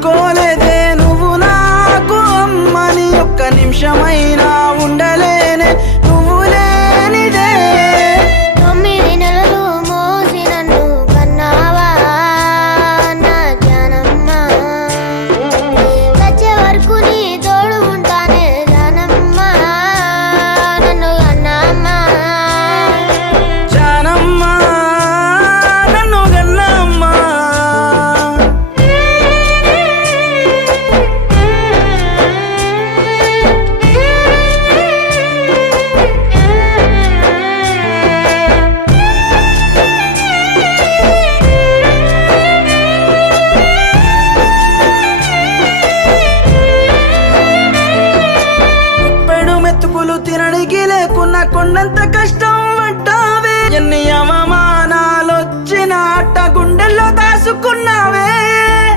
అనుకోలేదే నువ్వు నాకు అమ్మని ఒక్క నిమిషమైనా ఉండలేనే నువ్వు లేనిదే 9 నెలలు మోసి నన్ను కన్నావా నా జానమ్మ వచ్చే వరకు నీ తోడు ఉంటానే జానమ్మ నన్ను కన్నమ్మ జానమ్మ నన్ను గన్నమ్మ పెడు మెతుకులు తినడానికి లేకున్నా కొండంత కష్టం పడ్డావే ఎన్ని అవమానాలొచ్చిన అట్ట గుండెల్లో దాసుకున్నావే